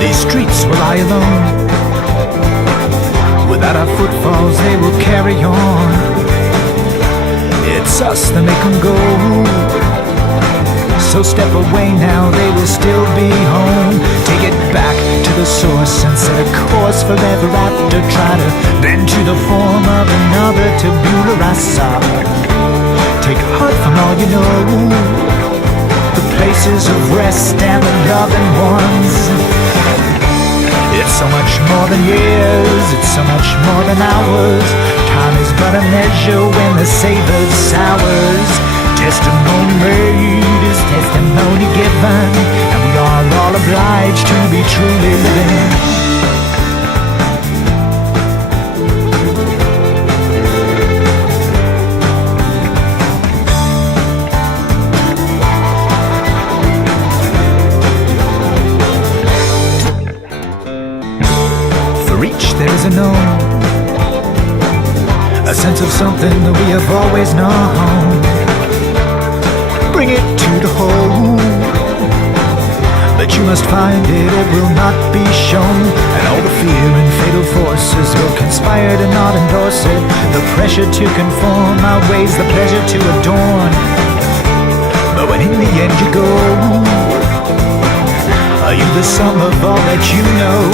These streets will lie alone. Without our footfalls they will carry on. It's us that make them go. So step away now, they will still be home. Take it back to the source and set a course forever after. Try to bend to the form of another tabula rasa. Take heart from all you know, the places of rest and the loving ones. It's so much more than years, it's so much more than hours. Time is but a measure when the savor sours. Testimony made is testimony given, and we are all obliged to be truly living. For each there is a known, a sense of something that we have always known. Bring it to the whole, but you must find it, it will not be shown. And all the fear and fatal forces will conspire to not endorse it. The pressure to conform outweighs the pleasure to adorn. But when in the end you go, are you the sum of all that you know?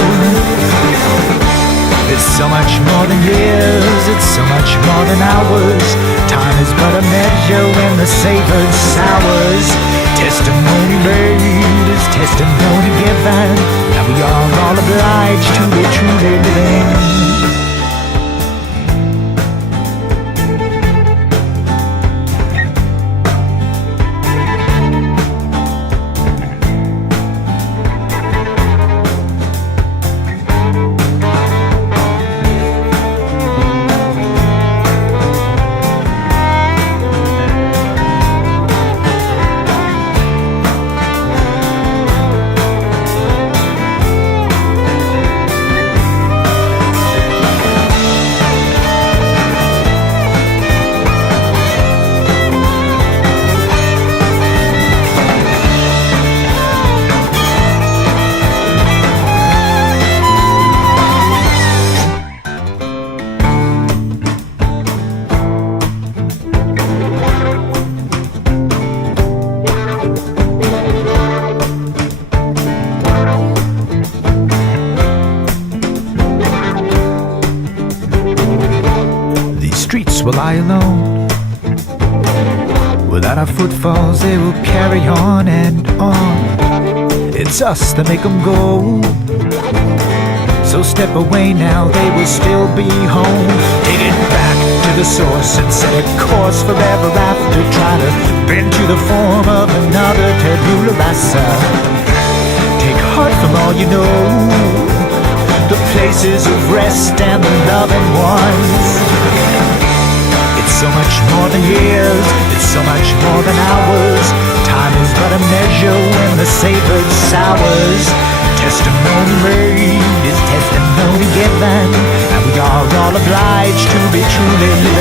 It's so much more than years, it's so much more than hours. Time is but a measure when the savor sours. Testimony made is testimony given, and we are all obliged to be truly living. Streets will lie alone. Without our footfalls they will carry on and on. It's us that make them go. So step away now, they will still be home. Take it back to the source and set a course forever after. Try to bend to the form of another tabula rasa. Take heart from all you know, the places of rest and the loving ones. It's so much more than years, it's so much more than hours. Time is but a measure when the savor sours. Testimony made is testimony given, and we are all obliged to be truly living.